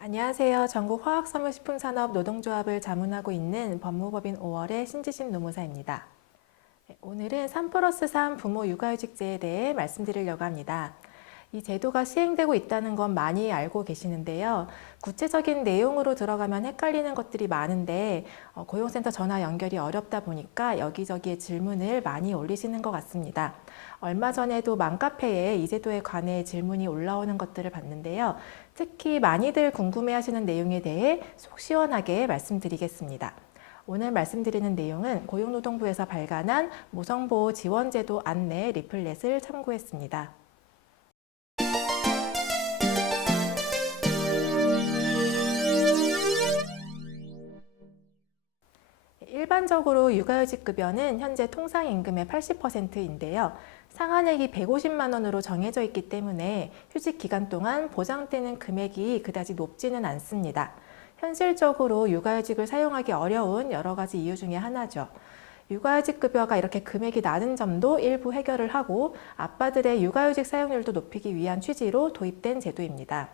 안녕하세요. 전국화학섬유식품산업 노동조합을 자문하고 있는 법무법인 5월의 신지심 노무사입니다. 오늘은 3+3 부모 육아휴직제에 대해 말씀드리려고 합니다. 이 제도가 시행되고 있다는 건 많이 알고 계시는데요. 구체적인 내용으로 들어가면 헷갈리는 것들이 많은데 고용센터 전화 연결이 어렵다 보니까 여기저기에 질문을 많이 올리시는 것 같습니다. 얼마 전에도 맘카페에 이 제도에 관해 질문이 올라오는 것들을 봤는데요. 특히 많이들 궁금해하시는 내용에 대해 속 시원하게 말씀드리겠습니다. 오늘 말씀드리는 내용은 고용노동부에서 발간한 모성보호 지원제도 안내 리플렛을 참고했습니다. 일반적으로 육아휴직급여는 현재 통상임금의 80%인데요. 상한액이 150만 원으로 정해져 있기 때문에 휴직 기간 동안 보장되는 금액이 그다지 높지는 않습니다. 현실적으로 육아휴직을 사용하기 어려운 여러 가지 이유 중에 하나죠. 육아휴직급여가 이렇게 금액이 낮은 점도 일부 해결을 하고 아빠들의 육아휴직 사용률도 높이기 위한 취지로 도입된 제도입니다.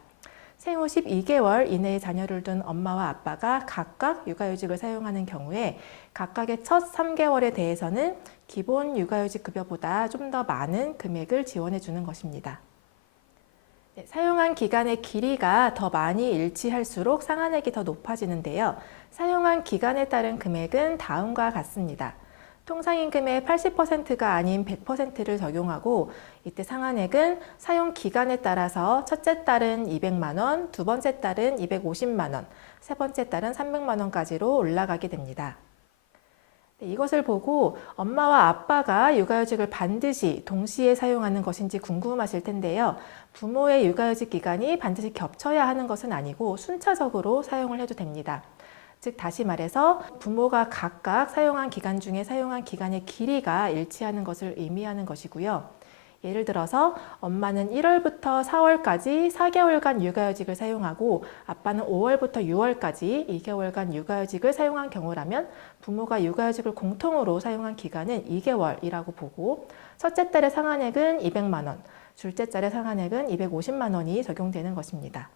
생후 12개월 이내의 자녀를 둔 엄마와 아빠가 각각 육아휴직을 사용하는 경우에 각각의 첫 3개월에 대해서는 기본 육아휴직 급여보다 좀 더 많은 금액을 지원해 주는 것입니다. 사용한 기간의 길이가 더 많이 일치할수록 상한액이 더 높아지는데요. 사용한 기간에 따른 금액은 다음과 같습니다. 통상임금의 80%가 아닌 100%를 적용하고 이때 상한액은 사용 기간에 따라서 첫째 달은 200만 원, 두 번째 달은 250만 원, 세 번째 달은 300만 원까지로 올라가게 됩니다. 이것을 보고 엄마와 아빠가 육아휴직을 반드시 동시에 사용하는 것인지 궁금하실 텐데요. 부모의 육아휴직 기간이 반드시 겹쳐야 하는 것은 아니고 순차적으로 사용을 해도 됩니다. 즉 다시 말해서 부모가 각각 사용한 기간 중에 사용한 기간의 길이가 일치하는 것을 의미하는 것이고요. 예를 들어서 엄마는 1월부터 4월까지 4개월간 육아휴직을 사용하고 아빠는 5월부터 6월까지 2개월간 육아휴직을 사용한 경우라면 부모가 육아휴직을 공통으로 사용한 기간은 2개월이라고 보고 첫째 달의 상한액은 200만 원, 둘째 달의 상한액은 250만 원이 적용되는 것입니다.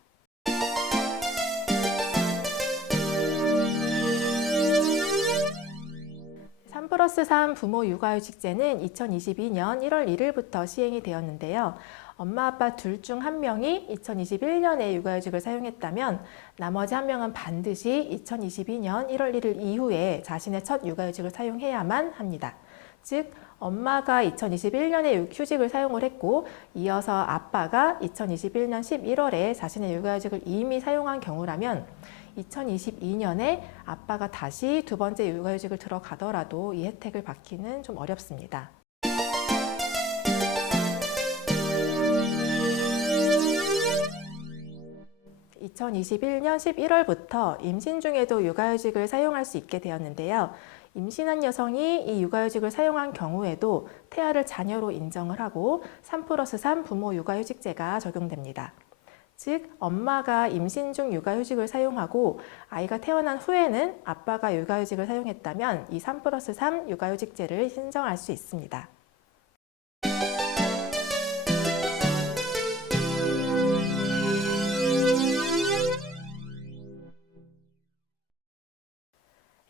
3+3 부모 육아휴직제는 2022년 1월 1일부터 시행이 되었는데요. 엄마 아빠 둘 중 한 명이 2021년에 육아휴직을 사용했다면 나머지 한 명은 반드시 2022년 1월 1일 이후에 자신의 첫 육아휴직을 사용해야만 합니다. 즉 엄마가 2021년에 휴직을 사용을 했고 이어서 아빠가 2021년 11월에 자신의 육아휴직을 이미 사용한 경우라면 2022년에 아빠가 다시 두 번째 육아휴직을 들어가더라도 이 혜택을 받기는 좀 어렵습니다. (2021년 11월부터) 임신 중에도 육아휴직을 사용할 수 있게 되었는데요. 임신한 여성이 이 육아휴직을 사용한 경우에도 태아를 자녀로 인정을 하고 3+3 부모 육아휴직제가 적용됩니다. 즉 엄마가 임신 중 육아휴직을 사용하고 아이가 태어난 후에는 아빠가 육아휴직을 사용했다면 이 3+3 육아휴직제를 신청할 수 있습니다.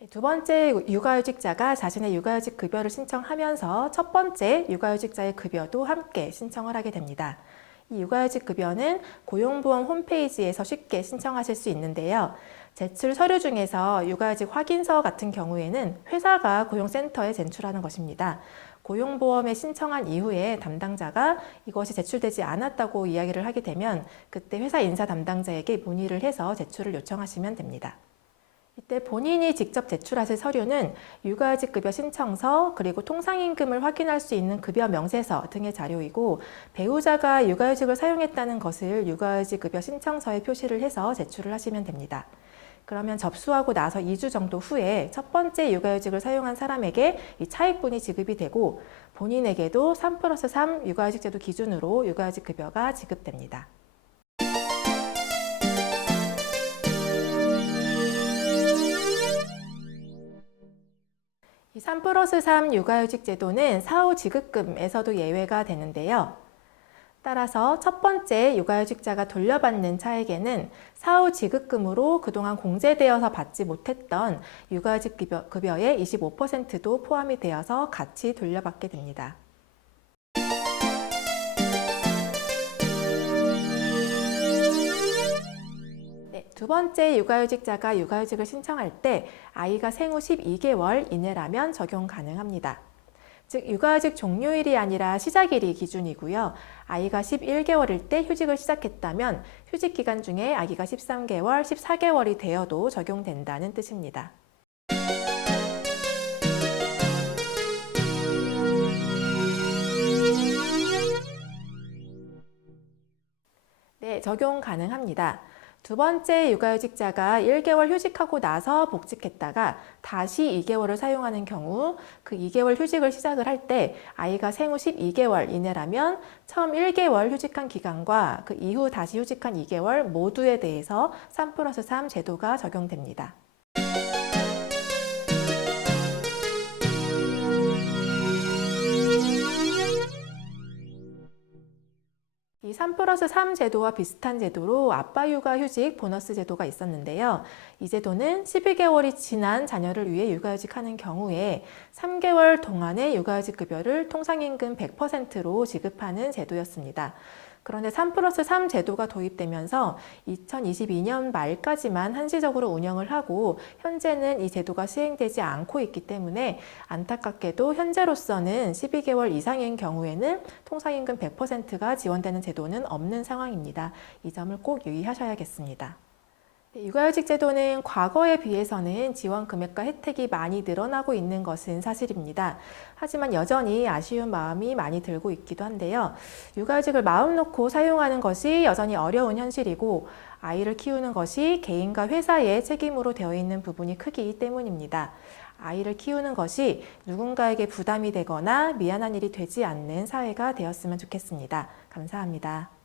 두 번째 육아휴직자가 자신의 육아휴직 급여를 신청하면서 첫 번째 육아휴직자의 급여도 함께 신청을 하게 됩니다. 이 육아휴직 급여는 고용보험 홈페이지에서 쉽게 신청하실 수 있는데요. 제출 서류 중에서 육아휴직 확인서 같은 경우에는 회사가 고용센터에 제출하는 것입니다. 고용보험에 신청한 이후에 담당자가 이것이 제출되지 않았다고 이야기를 하게 되면 그때 회사 인사 담당자에게 문의를 해서 제출을 요청하시면 됩니다. 이때 본인이 직접 제출하실 서류는 육아휴직 급여 신청서, 그리고 통상임금을 확인할 수 있는 급여 명세서 등의 자료이고 배우자가 육아휴직을 사용했다는 것을 육아휴직 급여 신청서에 표시를 해서 제출을 하시면 됩니다. 그러면 접수하고 나서 2주 정도 후에 첫 번째 육아휴직을 사용한 사람에게 이 차익분이 지급이 되고 본인에게도 3+3 육아휴직제도 기준으로 육아휴직 급여가 지급됩니다. 이 3+3 육아휴직 제도는 사후 지급금에서도 예외가 되는데요. 따라서 첫 번째 육아휴직자가 돌려받는 차액에는 사후 지급금으로 그동안 공제되어서 받지 못했던 육아휴직 급여의 25%도 포함이 되어서 같이 돌려받게 됩니다. 두 번째 육아휴직자가 육아휴직을 신청할 때 아이가 생후 12개월 이내라면 적용 가능합니다. 즉 육아휴직 종료일이 아니라 시작일이 기준이고요. 아이가 11개월일 때 휴직을 시작했다면 휴직 기간 중에 아기가 13개월, 14개월이 되어도 적용된다는 뜻입니다. 네, 적용 가능합니다. 두 번째 육아휴직자가 1개월 휴직하고 나서 복직했다가 다시 2개월을 사용하는 경우 그 2개월 휴직을 시작을 할 때 아이가 생후 12개월 이내라면 처음 1개월 휴직한 기간과 그 이후 다시 휴직한 2개월 모두에 대해서 3+3 제도가 적용됩니다. 이 3+3 제도와 비슷한 제도로 아빠 육아 휴직 보너스 제도가 있었는데요. 이 제도는 12개월이 지난 자녀를 위해 육아휴직하는 경우에 3개월 동안의 육아휴직 급여를 통상임금 100%로 지급하는 제도였습니다. 그런데 3+3 제도가 도입되면서 2022년 말까지만 한시적으로 운영을 하고 현재는 이 제도가 시행되지 않고 있기 때문에 안타깝게도 현재로서는 12개월 이상인 경우에는 통상임금 100%가 지원되는 제도는 없는 상황입니다. 이 점을 꼭 유의하셔야겠습니다. 육아휴직 제도는 과거에 비해서는 지원 금액과 혜택이 많이 늘어나고 있는 것은 사실입니다. 하지만 여전히 아쉬운 마음이 많이 들고 있기도 한데요. 육아휴직을 마음 놓고 사용하는 것이 여전히 어려운 현실이고 아이를 키우는 것이 개인과 회사의 책임으로 되어 있는 부분이 크기 때문입니다. 아이를 키우는 것이 누군가에게 부담이 되거나 미안한 일이 되지 않는 사회가 되었으면 좋겠습니다. 감사합니다.